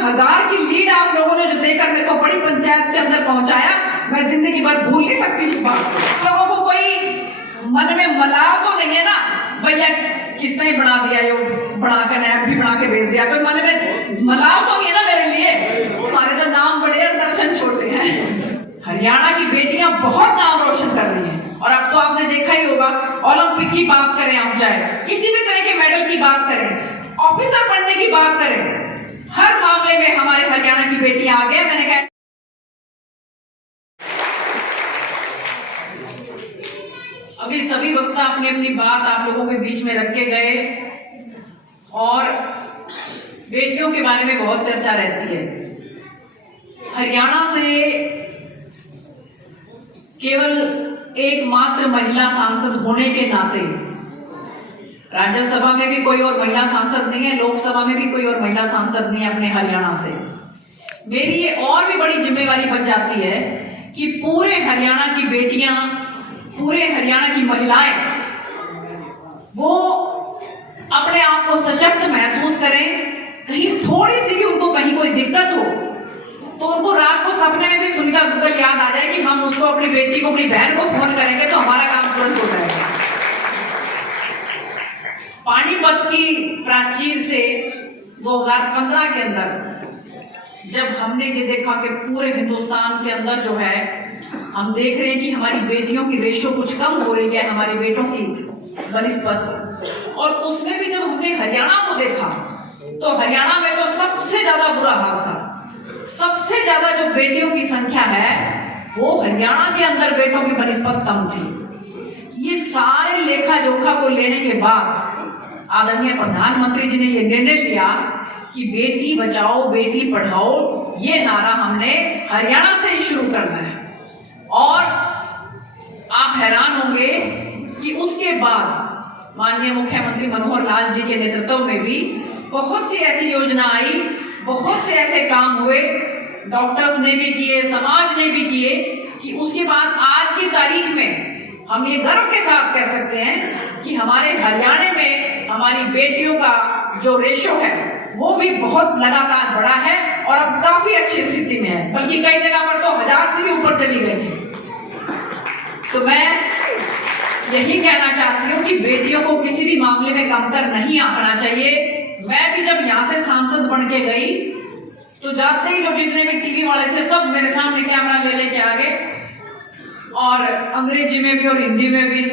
51,000 की लीड आप लोगों ने जो देकर मेरे को बड़ी पंचायत के अंदर पहुंचाया, मैं जिंदगी भर भूल नहीं सकती उस बात को। लोगों को कोई मन में मलाल तो नहीं है ना, भैया किसने बना दिया, यो बनाकर ऐप भी बना के भेज दिया, कोई मन में मलाल तो नहीं है ना मेरे लिए। तुम्हारे तो नाम बड़े और दर्शन छोटे हैं। हरियाणा की बेटियां बहुत नाम रोशन कर रही हैं, और अब तो आपने देखा ही होगा, ओलंपिक की बात करें हम, चाहे किसी भी तरह के मेडल की बात करें, ऑफिसर बनने की बात करें, हर मामले में हमारे हरियाणा की बेटियां आगे। मैंने कहा अभी सभी वक्ता अपनी अपनी बात आप लोगों के बीच में रख के गए, और बेटियों के बारे में बहुत चर्चा रहती है। हरियाणा से केवल एकमात्र महिला सांसद होने के नाते, राज्यसभा में भी कोई और महिला सांसद नहीं है, लोकसभा में भी कोई और महिला सांसद नहीं है अपने हरियाणा से, मेरी ये और भी बड़ी जिम्मेवारी बन जाती है कि पूरे हरियाणा की बेटियां, पूरे हरियाणा की महिलाएं वो अपने आप को सशक्त महसूस करें। कहीं थोड़ी सी भी उनको कहीं कोई दिक्कत हो तो उनको रात को सपने में भी सुनीता दुग्गल याद आ जाए कि हम उसको, अपनी बेटी को, अपनी बहन को फोन करेंगे तो हमारा काम तुरंत हो जाएगा। पानीपत की प्राचीर से 2015 के अंदर जब हमने ये देखा कि पूरे हिंदुस्तान के अंदर जो है हम देख रहे हैं कि हमारी बेटियों की रेशो कुछ कम हो रही है, हमारी बेटों की बनिस्बत, और उसमें भी जब हमने हरियाणा को देखा तो हरियाणा में तो सबसे ज्यादा बुरा हाल था। सबसे ज्यादा जो बेटियों की संख्या है वो हरियाणा के अंदर बेटों की बनिस्बत कम थी। ये सारे लेखा जोखा को लेने के बाद आदरणीय प्रधानमंत्री जी ने ये निर्णय लिया कि बेटी बचाओ बेटी पढ़ाओ, ये नारा हमने हरियाणा से ही शुरू करना है। और आप हैरान होंगे कि उसके बाद माननीय मुख्यमंत्री मनोहर लाल जी के नेतृत्व में भी बहुत सी ऐसी योजना आई, बहुत से ऐसे काम हुए, डॉक्टर्स ने भी किए, समाज ने भी किए, कि उसके बाद आज की तारीख में हम ये गर्व के साथ कह सकते हैं कि हमारे हरियाणा में हमारी बेटियों का जो रेशो है वो भी बहुत लगातार बढ़ा है और अब काफी अच्छी स्थिति में है, बल्कि कई जगह पर तो 1000 से भी ऊपर चली गई है। तो मैं यही कहना चाहती हूँ कि बेटियों को किसी भी मामले में कमतर नहीं आंकना चाहिए। मैं भी जब यहाँ से सांसद बन के गई तो जाते ही जो जितने भी टीवी वाले थे सब मेरे सामने कैमरा ले लेके आ गए, और अंग्रेजी में भी और हिंदी में भी,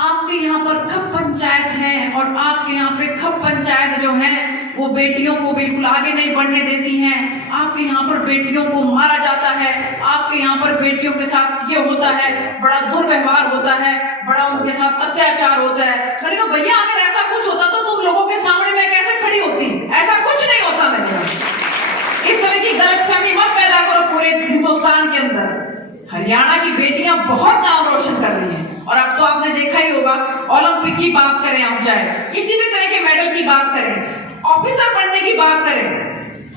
आपके यहाँ पर खप पंचायत है और आपके यहाँ पे खप पंचायत जो है वो बेटियों को बिल्कुल आगे नहीं बढ़ने देती हैं, आपके यहाँ पर बेटियों को मारा जाता है, आपके यहाँ पर बेटियों के साथ ये होता है, बड़ा दुर्व्यवहार होता है, बड़ा उनके साथ अत्याचार होता है। मैंने कहा भैया अगर ऐसा कुछ होता तो तुम लोगों के सामने मैं कैसे खड़ी होती? ऐसा कुछ नहीं होता। मैंने इस तरह की गलतफहमी मत पैदा करो पूरे हिंदुस्तान के अंदर। हरियाणा की बेटियां बहुत नाम रोशन कर रही हैं, और अब तो आपने देखा ही होगा, ओलंपिक की बात करें हम, चाहे किसी भी तरह के मेडल की बात करें, ऑफिसर बनने की बात करें,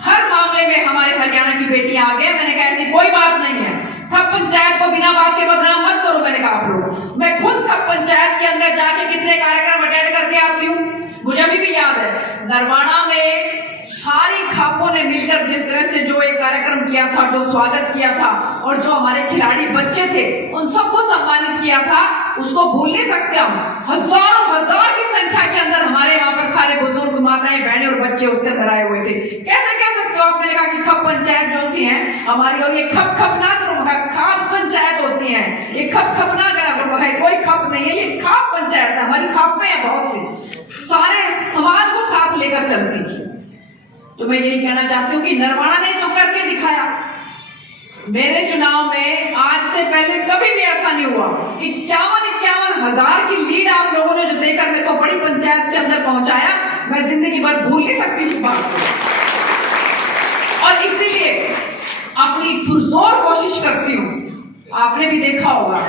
हर मामले में हमारे हरियाणा की बेटियां आगे। मैंने कहा ऐसी कोई बात नहीं है। खप पंचायत को बिना बात के बदनाम मत करो। मैंने कहा आप लोग, मैं खुद खप पंचायत के अंदर जाके कितने कार्यक्रम अटेंड करके आती हूँ। मुझे अभी भी याद है नरवाना में सारी खापों ने मिलकर जिस तरह से जो एक कार्यक्रम किया था, जो स्वागत किया था, और जो हमारे खिलाड़ी बच्चे थे उन सबको सम्मानित किया था, उसको भूल नहीं सकते हम। हजारों हजार की संख्या के अंदर हमारे वहां पर सारे बुजुर्ग, माताएं, बहनें और बच्चे उसके अंदर आए हुए थे। कैसे कह सकते हो आप? मैंने कहा कि खप पंचायत जो सी है हमारी, और ये खप खप ना करो, मगर खाप पंचायत होती है, ये खप खप ना करा करो, मगर कोई खप नहीं है, ये खाप पंचायत है। हमारी खापें हैं बहुत सी, सारे समाज को साथ लेकर चलती है। तो मैं यही कहना चाहती हूँ कि नरवाना ने तो करके दिखाया। मेरे चुनाव में आज से पहले कभी भी ऐसा नहीं हुआ। 51 हजार की लीड आप लोगों ने जो देकर मेरे को बड़ी पंचायत के अंदर पहुंचाया, मैं जिंदगी भर भूल नहीं सकती उस बात को। और इसीलिए अपनी पुरजोर कोशिश करती हूँ। आपने भी देखा होगा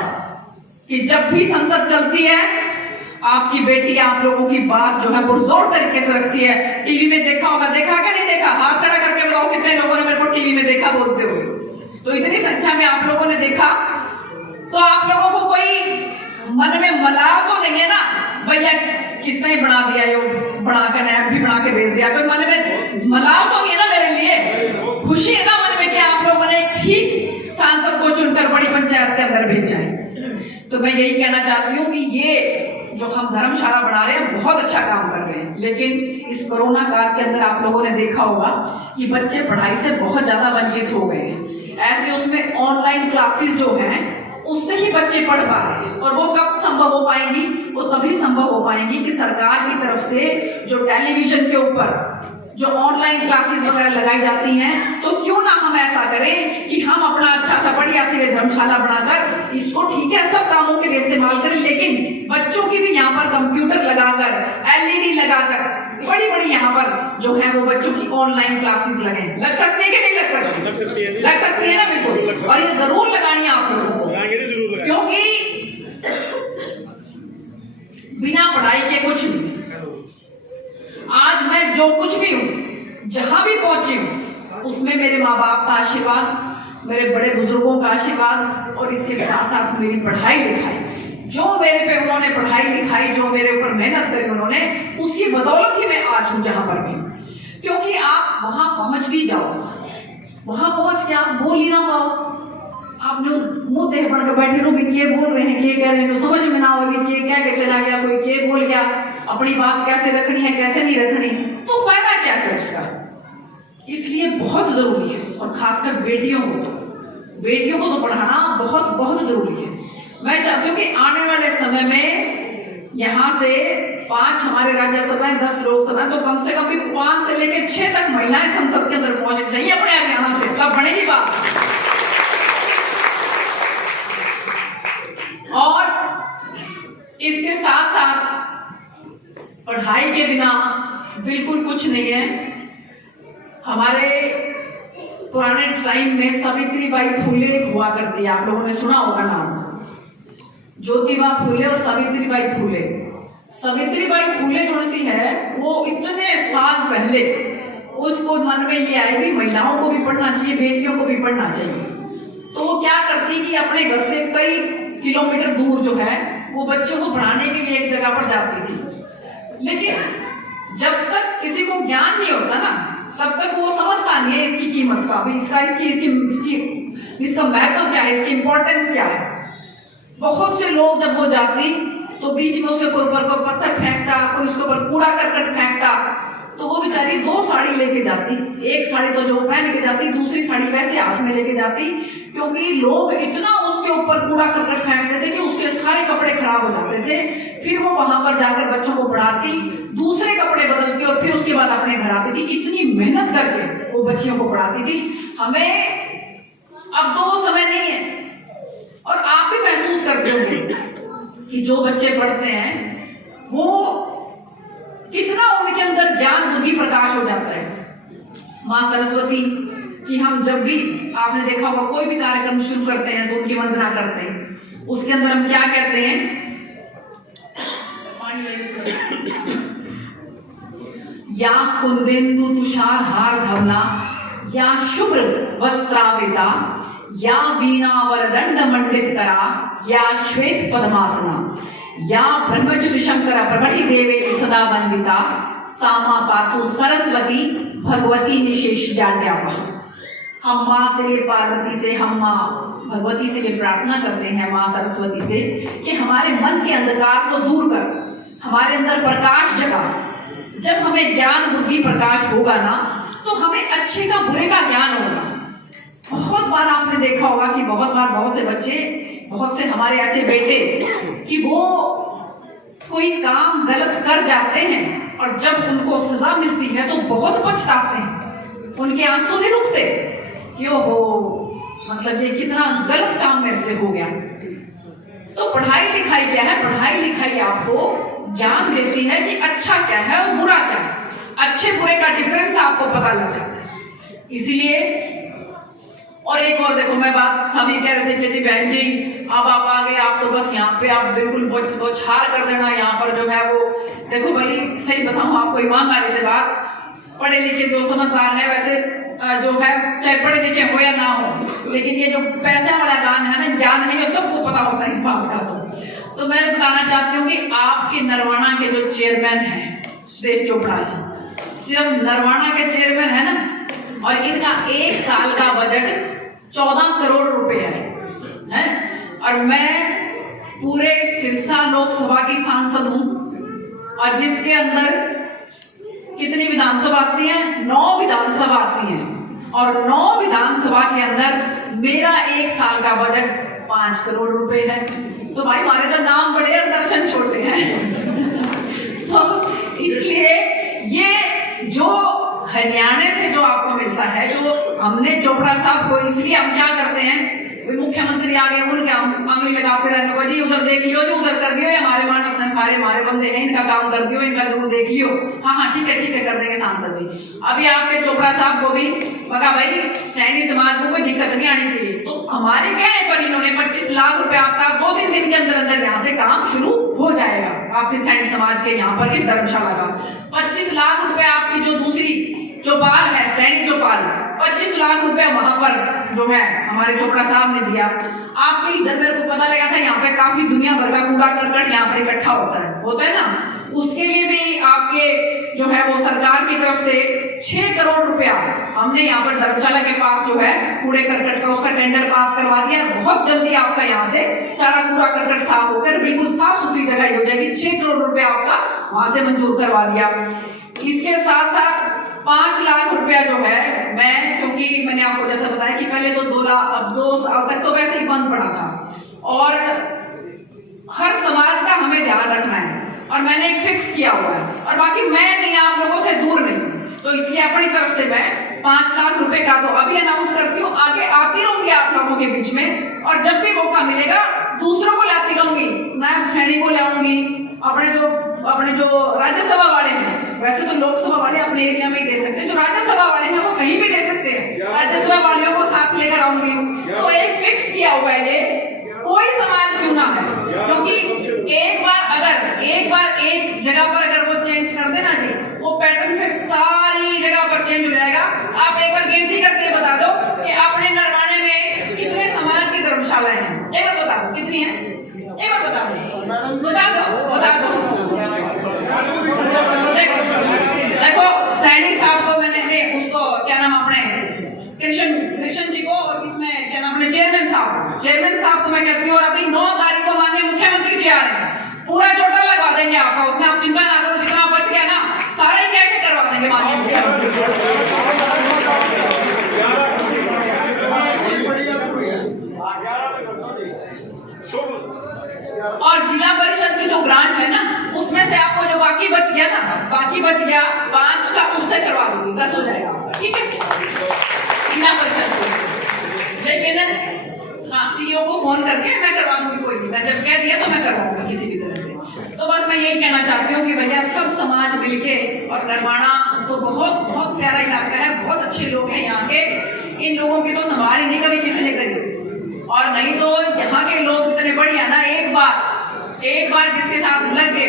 कि जब भी संसद चलती है, आपकी बेटी आप लोगों की बात जो है पुरजोर तरीके से रखती है। टीवी में देखा होगा, देखा क्या नहीं देखा? हाथ खड़ा करके बताओ कितने लोगों ने मेरे को टीवी में देखा बोलते हुए। तो इतनी संख्या में आप लोगों ने देखा, तो आप लोगों को कोई मन में मलाल तो नहीं है ना, भैया किसने बना दिया, यो बनाकर ऐप भी बना के भेज दिया, कोई मन में मलाल तो ये ना मेरे लिए खुशी है ना मन में कि आप लोगों ने ठीक सांसद को चुनकर बड़ी पंचायत के अंदर भेजा है। तो मैं यही कहना चाहती हूँ कि ये जो हम धर्मशाला बना रहे हैं बहुत अच्छा काम कर रहे हैं, लेकिन इस कोरोना काल के अंदर आप लोगों ने देखा होगा कि बच्चे पढ़ाई से बहुत ज्यादा वंचित हो गए हैं। ऐसे उसमें ऑनलाइन क्लासेस जो हैं उससे ही बच्चे पढ़ पा रहे हैं, और वो कब संभव हो पाएंगी? वो तभी संभव हो पाएंगी कि सरकार की तरफ से जो टेलीविजन के ऊपर जो ऑनलाइन क्लासेस वगैरह लगाई जाती हैं, तो क्यों ना हम ऐसा करें कि हम अपना अच्छा सा बढ़िया सी धर्मशाला बनाकर इसको ठीक है सब कामों के लिए इस्तेमाल करें, लेकिन बच्चों की भी यहाँ पर कंप्यूटर लगाकर एलईडी लगाकर बड़ी बड़ी यहाँ पर जो है वो बच्चों की ऑनलाइन क्लासेस लगे। लग सकती है कि नहीं लग सकती? लग सकती है ना, बिल्कुल। और ये जरूर लगानी है आप लोगों को, क्योंकि बिना पढ़ाई के कुछ भी, आज मैं जो कुछ भी हूं, जहां भी पहुंची हूं, उसमें मेरे माँ बाप का आशीर्वाद, मेरे बड़े बुजुर्गों का आशीर्वाद, और इसके साथ साथ मेरी पढ़ाई लिखाई, जो मेरे पे उन्होंने पढ़ाई लिखाई, जो मेरे ऊपर मेहनत करी उन्होंने, उसकी बदौलत ही मैं आज हूं जहां पर भी। क्योंकि आप वहां पहुंच भी जाओ, वहां पहुंच के आप बोल ही ना पाओ, आप मुंह देह बनकर बैठे रहो, भी के बोल रहे हैं, के कह रहे हैं, समझ में ना हो भी के क्या के चला गया, कोई के बोल गया, अपनी बात कैसे रखनी है कैसे नहीं रखनी, तो फायदा क्या है उसका। इसलिए बहुत जरूरी है, और खासकर बेटियों को तो पढ़ाना बहुत बहुत जरूरी है। मैं चाहती हूँ कि आने वाले समय में यहाँ से 5 हमारे राज्यसभा 10 लोकसभा, तो कम से कम भी 5 से लेकर 6 तक महिलाएं संसद के अंदर पहुंचनी चाहिए अपने हरियाणा से, तब बनेगी बात। और इसके साथ साथ पढ़ाई के बिना बिल्कुल कुछ नहीं है। हमारे पुराने टाइम में सावित्रीबाई फुले हुआ करती है, आप लोगों ने सुना होगा नाम, ज्योतिबा फुले और सावित्रीबाई फुले। सावित्रीबाई फुले जो सी है वो इतने साल पहले उसको मन में ये आया कि महिलाओं को भी पढ़ना चाहिए, बेटियों को भी पढ़ना चाहिए। तो वो क्या करती कि अपने घर से कई किलोमीटर दूर जो है वो बच्चों को पढ़ाने के लिए एक जगह पर जाती थी। लेकिन जब तक किसी को ज्ञान नहीं होता ना, तब तक वो समझता नहीं है इसकी कीमत का, इसका महत्व क्या है, इसकी इंपॉर्टेंस क्या है। बहुत से लोग जब वो जाती तो बीच में उसके ऊपर कोई पत्थर फेंकता, कोई उसके ऊपर कूड़ा करकट फेंकता, तो वो बेचारी 2 साड़ी लेके जाती, एक साड़ी तो जो पहन के जाती, दूसरी साड़ी वैसे हाथ में लेके जाती, क्योंकि लोग इतना उसके ऊपर कूड़ा करकट फेंकते थे कि उसके सारे कपड़े खराब हो जाते थे। फिर वो वहां पर जाकर बच्चों को पढ़ाती, दूसरे कपड़े बदलती और फिर उसके बाद अपने घर आती थी। इतनी मेहनत करके वो बच्चियों को पढ़ाती थी। हमें अब तो वो समय नहीं है, और आप भी महसूस करते होंगे कि जो बच्चे पढ़ते हैं वो कितना उनके अंदर ज्ञान बुद्धि प्रकाश हो जाता है। माँ सरस्वती कि हम जब भी, आपने देखा होगा कोई भी कार्यक्रम शुरू करते हैं तो उनकी वंदना करते हैं, उसके अंदर हम क्या कहते हैं, या कुंदेन्दु तुषार हार धवला, या शुभ्र वस्त्राविता, या वीणा वरदंड मंडित करा, या श्वेत पद्मासना, या ब्रह्मच्युत शंकर प्रभृति देवे सदा वंदिता, सामा पातु सरस्वती भगवती निशेष जाड्यापा। हम माँ से, पार्वती से, हम माँ भगवती से ये प्रार्थना करते हैं, माँ सरस्वती से, कि हमारे मन के अंधकार को दूर कर, हमारे अंदर प्रकाश जगा। जब हमें ज्ञान बुद्धि प्रकाश होगा ना, तो हमें अच्छे का बुरे का ज्ञान होगा। बहुत बार आपने देखा होगा कि बहुत बार बहुत से बच्चे, बहुत से हमारे ऐसे बेटे कि वो कोई काम गलत कर जाते हैं, और जब उनको सजा मिलती है तो बहुत पछताते हैं, उनके आंसू नहीं रुकते, क्यों हो, मतलब ये कितना गलत काम मेरे से हो गया। तो पढ़ाई लिखाई क्या है? पढ़ाई लिखाई आपको ज्ञान देती है कि अच्छा क्या है और बुरा क्या है, अच्छे बुरे का डिफरेंस आपको पता लग जाता है। इसीलिए, और एक और देखो, मैं बात सभी कह रहे थे कि बहन जी अब आप आ गए, आप तो बस यहाँ पे आप बिल्कुल बौछार कर देना, यहाँ पर जो है वो देखो भाई, सही बताऊं आपको ईमानदारी से बात, पढ़े लिखे जो समझदार है वैसे जो है, चाहे पढ़े लिखे हो या ना हो, लेकिन ये जो पैसे वाला ज्ञान है ना, ज्ञान है, ये सबको पता होता है इस बात का। तो मैं बताना चाहती हूँ कि आपके नरवाना के जो चेयरमैन हैं सुदेश चोपड़ा जी, सिर्फ नरवाना के चेयरमैन है ना, और इनका 1 साल का बजट 14 करोड़ रुपए है। और मैं पूरे सिरसा लोकसभा की सांसद हूं, और जिसके अंदर कितनी विधानसभा आती है? 9 विधानसभा आती है, और 9 विधानसभा के अंदर मेरा 1 साल का बजट 5 करोड़ रुपए है। तो भाई हमारे तो नाम बड़े और दर्शन छोटे हैं। तो इसलिए ये जो हरियाणा से जो आपको मिलता है, जो हमने चोपड़ा साहब को, इसलिए हम क्या करते हैं, मुख्यमंत्री आ गए उनके हम आंगली लगाते रहने को, जी उधर देख लियो, जो उधर कर दियो, हमारे मानस है, सारे हमारे बंदे हैं, इनका काम कर दियो, इनका जरूर देख लियो। हाँ ठीक है कर देंगे सांसद जी। अभी आपके चोपड़ा साहब को भी मगा भाई सैनी समाज को कोई दिक्कत नहीं आनी चाहिए, तो हमारे कहने पर इन्होंने 25 लाख रुपए आपका 2-3 दिन के अंदर अंदर यहाँ से काम शुरू हो जाएगा आपके सैनी समाज के यहाँ पर इस धर्मशाला का। 25 लाख रुपए आपकी जो दूसरी चौपाल है, सैनी चौपाल, 25 लाख रुपए वहां पर जो है हमारे चोपड़ा साहब ने दिया। आपको इधर मेरे को पता लगा था यहाँ पे काफी दुनिया भर का कूड़ा करकट यहाँ पर इकट्ठा होता है ना, उसके लिए भी आपके जो है वो सरकार की तरफ से 6 करोड़ रुपया हमने यहाँ पर धर्मशाला के पास जो है कूड़े करकट का उसका टेंडर पास करवा दिया। बहुत जल्दी आपका यहाँ से सारा कूड़ा करकट साफ होकर बिल्कुल साफ सुथरी जगह हो जाएगी। 6 करोड़ रुपया आपका वहां से मंजूर करवा दिया। इसके साथ साथ 5 लाख रुपया जो है, मैं क्योंकि मैंने आपको जैसा बताया कि पहले तो 2 लाख, अब 2 साल तक तो वैसे ही बंद पड़ा था, और हर समाज का हमें ध्यान रखना है, और मैंने एक फिक्स किया हुआ है, और बाकी मैं नहीं, आप लोगों से दूर नहीं, तो इसलिए अपनी तरफ से मैं 5 लाख रुपए का तो अभी अनाउंस करती हूँ, आगे आती रहूंगी आप लोगों के बीच में, और जब भी मौका मिलेगा दूसरों को लाती रहूंगी, नायब सैनी को लाऊंगी, अपने जो राज्यसभा वाले हैं, वैसे तो लोकसभा वाले अपने एरिया में ही दे सकते हैं, जो राज्यसभा वाले हैं वो कहीं भी दे सकते हैं, राज्यसभा वालों को साथ लेकर आऊंगी। तो एक फिक्स किया हुआ है, ये कोई समाज क्यों ना है, क्योंकि एक बार एक जगह पर अगर वो चेंज कर देना जी, वो पैटर्न फिर सारी जगह पर चेंज हो जाएगा। आप एक बार गिनती करके बता दो कि अपने नरवाने में कितने समाज की धर्मशालाएं हैं, एक बार बता दो कितनी है, एक बार बता दो। देखो सैनी साहब को मैंने उसको क्या नाम अपने कृष्ण जी को, और इसमें क्या नाम अपने चेयरमैन साहब को मैं कहती हूँ, और अभी 9 तारीख को माननीय मुख्यमंत्री जी आ रहे हैं, पूरा जोड़ा लगवा देंगे आपका, उसमें आप चिंता ना करो, जितना बच गया ना सारे क्या क्या करवा देंगे माननीय मुख्यमंत्री। और जिला परिषद की जो ग्रांट है ना, उसमें से आपको जो बाकी बच गया 5 का उससे करवा दूंगी, 10 हो जाएगा, ठीक है, जिला परिषद को। लेकिन हाँ, सीईओ को फोन करके मैं करवा दूंगी, कोई नहीं, मैं जब कह दिया तो मैं करवा दूंगी किसी भी तरह से। तो बस मैं यही कहना चाहती हूँ कि भैया सब समाज मिलके, और नरवाना तो बहुत प्यारा इलाका है, बहुत अच्छे लोग हैं यहाँ के, इन लोगों की तो संभाल ही नहीं कभी किसी ने करी, और नहीं तो यहाँ के लोग इतने बढ़िया ना, एक बार जिसके साथ लग गए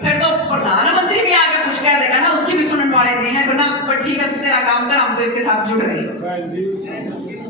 फिर तो प्रधानमंत्री भी आगे कुछ कह देगा ना, उसकी भी सुनने वाले नहीं है, तो ना ठीक है, तेरा काम कर, हम तो इसके साथ जुड़ रहे हैं।